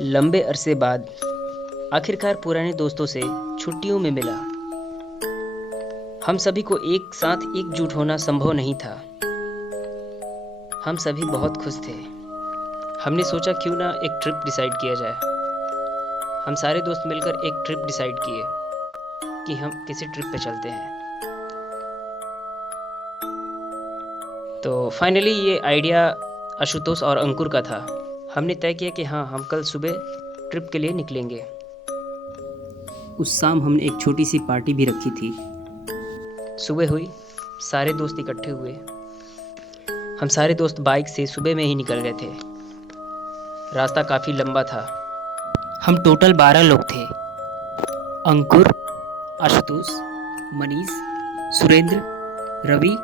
लंबे अरसे बाद आखिरकार पुराने दोस्तों से छुट्टियों में मिला। हम सभी को एक साथ एकजुट होना संभव नहीं था। हम सभी बहुत खुश थे। हमने सोचा क्यों ना एक ट्रिप डिसाइड किया जाए। हम सारे दोस्त मिलकर एक ट्रिप डिसाइड किए कि हम किसी ट्रिप पे चलते हैं। तो फाइनली ये आइडिया आशुतोष और अंकुर का था। हमने तय किया कि हाँ, हम कल सुबह ट्रिप के लिए निकलेंगे। उस शाम हमने एक छोटी सी पार्टी भी रखी थी। सुबह हुई, सारे दोस्त इकट्ठे हुए। हम सारे दोस्त बाइक से सुबह में ही निकल गए थे। रास्ता काफ़ी लंबा था। हम टोटल 12 लोग थे। अंकुर, आशुतोष, मनीष, सुरेंद्र, रवि,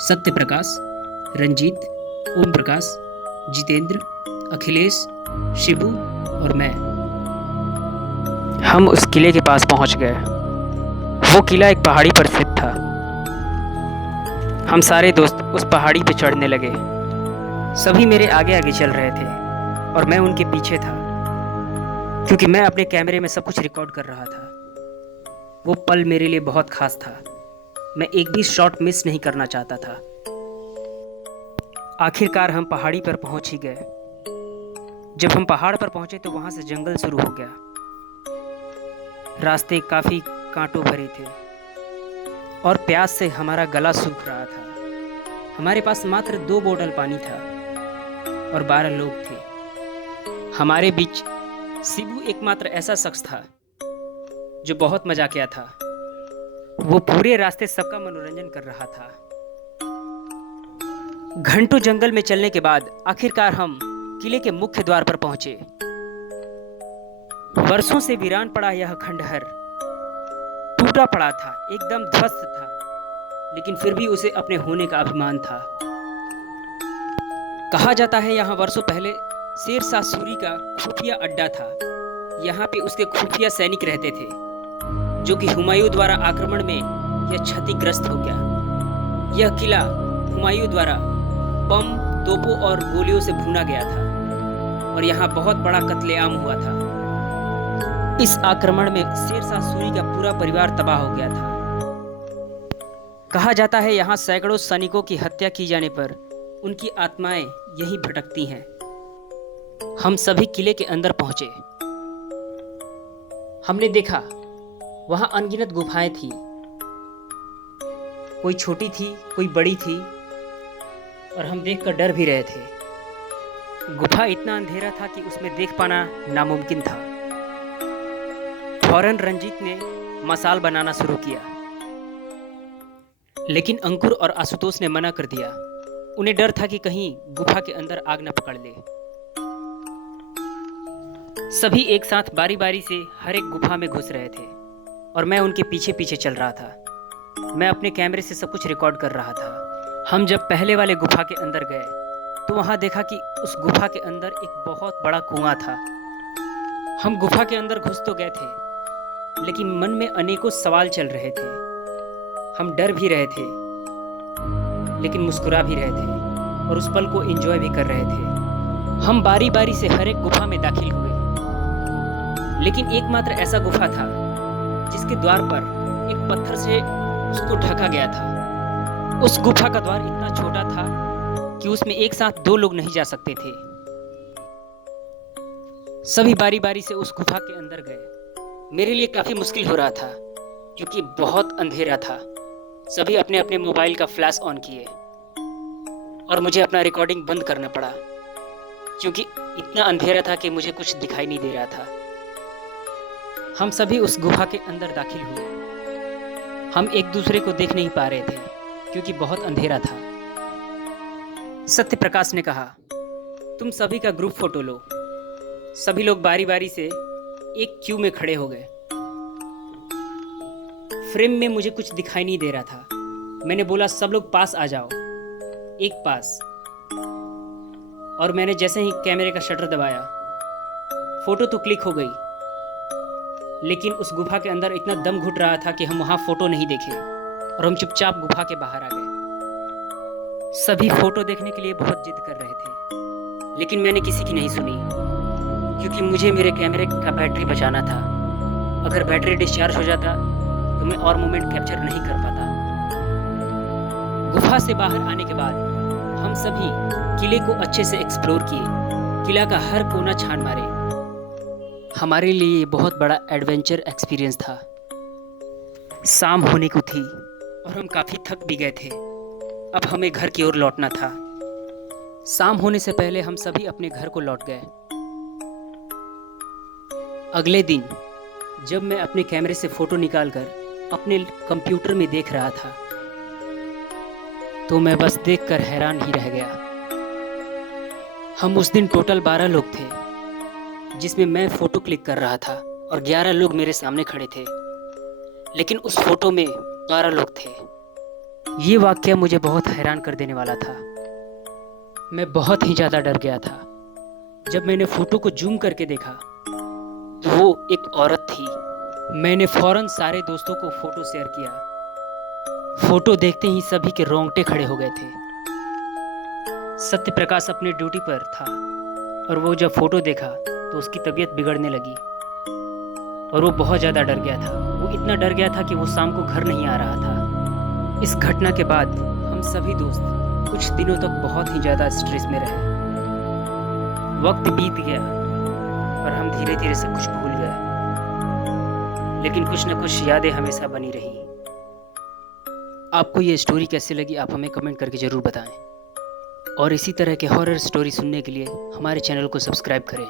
सत्यप्रकाश, रंजीत, ओम प्रकाश, जितेंद्र, अखिलेश, शिबू और मैं। हम उस किले के पास पहुंच गए। वो किला एक पहाड़ी पर स्थित था। हम सारे दोस्त उस पहाड़ी पर चढ़ने लगे। सभी मेरे आगे आगे चल रहे थे और मैं उनके पीछे था, क्योंकि मैं अपने कैमरे में सब कुछ रिकॉर्ड कर रहा था। वो पल मेरे लिए बहुत खास था। मैं एक भी शॉट मिस नहीं करना चाहता था। आखिरकार हम पहाड़ी पर पहुंच ही गए। जब हम पहाड़ पर पहुंचे तो वहां से जंगल शुरू हो गया। रास्ते काफ़ी कांटों भरे थे और प्यास से हमारा गला सूख रहा था। हमारे पास मात्र 2 बोतल पानी था और 12 लोग थे। हमारे बीच शिबू एकमात्र ऐसा शख्स था जो बहुत मजाकिया था। वो पूरे रास्ते सबका मनोरंजन कर रहा था। घंटों जंगल में चलने के बाद आखिरकार हम किले के मुख्य द्वार पर पहुंचे। वर्षों से वीरान पड़ा यह खंडहर टूटा पड़ा था, एकदम ध्वस्त था, लेकिन फिर भी उसे अपने होने का अभिमान था। कहा जाता है यहाँ वर्षों पहले शेरशाह सूरी का खुफिया अड्डा था। यहाँ पे उसके खुफिया सैनिक रहते थे, जो कि हुमायूं द्वारा आक्रमण में यह क्षतिग्रस्त हो गया। यह किला हुमायूं द्वारा बम, तोपों और गोलियों से भूना गया था और यहाँ बहुत बड़ा कत्लेआम हुआ था। इस आक्रमण में शेरशाह सूरी का पूरा परिवार तबाह हो गया था। कहा जाता है यहाँ सैकड़ों सैनिकों की हत्या की जाने पर उनकी आत्माएं यहीं भटकती हैं। हम सभी किले के अंदर पहुंचे। हमने देखा वहां अनगिनत गुफाएं थी। कोई छोटी थी, कोई बड़ी थी, और हम देखकर डर भी रहे थे। गुफा इतना अंधेरा था कि उसमें देख पाना नामुमकिन था। फौरन रंजीत ने मसाल बनाना शुरू किया, लेकिन अंकुर और आशुतोष ने मना कर दिया। उन्हें डर था कि कहीं गुफा के अंदर आग न पकड़ ले। सभी एक साथ बारी बारी से हर एक गुफा में घुस रहे थे और मैं उनके पीछे पीछे चल रहा था। मैं अपने कैमरे से सब कुछ रिकॉर्ड कर रहा था। हम जब पहले वाले गुफा के अंदर गए तो वहां देखा कि उस गुफा के अंदर एक बहुत बड़ा कुआं था। हम गुफा के अंदर घुस तो गए थे, लेकिन मन में अनेकों सवाल चल रहे थे। हम डर भी रहे थे, लेकिन मुस्कुरा भी रहे थे और उस पल को एंजॉय भी कर रहे थे। हम बारी बारी से हर एक गुफा में दाखिल हुए, लेकिन एकमात्र ऐसा गुफा था जिसके द्वार पर एक पत्थर से उसको ढका गया था। उस गुफा का द्वार इतना छोटा था कि उसमें एक साथ 2 लोग नहीं जा सकते थे। सभी बारी बारी से उस गुफा के अंदर गए। मेरे लिए काफी मुश्किल हो रहा था क्योंकि बहुत अंधेरा था। सभी अपने अपने मोबाइल का फ्लैश ऑन किए और मुझे अपना रिकॉर्डिंग बंद करना पड़ा, क्योंकि इतना अंधेरा था कि मुझे कुछ दिखाई नहीं दे रहा था। हम सभी उस गुफा के अंदर दाखिल हुए। हम एक दूसरे को देख नहीं पा रहे थे क्योंकि बहुत अंधेरा था। सत्यप्रकाश ने कहा, तुम सभी का ग्रुप फोटो लो। सभी लोग बारी बारी से एक क्यू में खड़े हो गए। फ्रेम में मुझे कुछ दिखाई नहीं दे रहा था। मैंने बोला, सब लोग पास आ जाओ, एक पास। और मैंने जैसे ही कैमरे का शटर दबाया, फोटो तो क्लिक हो गई, लेकिन उस गुफा के अंदर इतना दम घुट रहा था कि हम वहां फोटो नहीं देखे और हम चुपचाप गुफा के बाहर आ गए। सभी फोटो देखने के लिए बहुत जिद कर रहे थे, लेकिन मैंने किसी की नहीं सुनी, क्योंकि मुझे मेरे कैमरे का बैटरी बचाना था। अगर बैटरी डिस्चार्ज हो जाता तो मैं और मोमेंट कैप्चर नहीं कर पाता। गुफा से बाहर आने के बाद हम सभी किले को अच्छे से एक्सप्लोर किए। किला का हर कोना छान मारे। हमारे लिए ये बहुत बड़ा एडवेंचर एक्सपीरियंस था। शाम होने को थी और हम काफ़ी थक भी गए थे। अब हमें घर की ओर लौटना था। शाम होने से पहले हम सभी अपने घर को लौट गए। अगले दिन जब मैं अपने कैमरे से फ़ोटो निकालकर अपने कंप्यूटर में देख रहा था तो मैं बस देखकर हैरान ही रह गया। हम उस दिन टोटल 12 लोग थे, जिसमें मैं फ़ोटो क्लिक कर रहा था और 11 लोग मेरे सामने खड़े थे, लेकिन उस फोटो में 12 लोग थे। ये वाक़या मुझे बहुत हैरान कर देने वाला था। मैं बहुत ही ज़्यादा डर गया था। जब मैंने फ़ोटो को जूम करके देखा तो वो एक औरत थी। मैंने फ़ौरन सारे दोस्तों को फ़ोटो शेयर किया। फ़ोटो देखते ही सभी के रोंगटे खड़े हो गए थे। सत्य प्रकाश अपने ड्यूटी पर था और वो जब फ़ोटो देखा तो उसकी तबीयत बिगड़ने लगी और वो बहुत ज़्यादा डर गया था। वो इतना डर गया था कि वो शाम को घर नहीं आ रहा था। इस घटना के बाद हम सभी दोस्त कुछ दिनों तक बहुत ही ज़्यादा स्ट्रेस में रहे। वक्त बीत गया और हम धीरे धीरे सब कुछ भूल गए, लेकिन कुछ न कुछ यादें हमेशा बनी रही। आपको ये स्टोरी कैसी लगी आप हमें कमेंट करके ज़रूर बताएं और इसी तरह के हॉरर स्टोरी सुनने के लिए हमारे चैनल को सब्सक्राइब करें।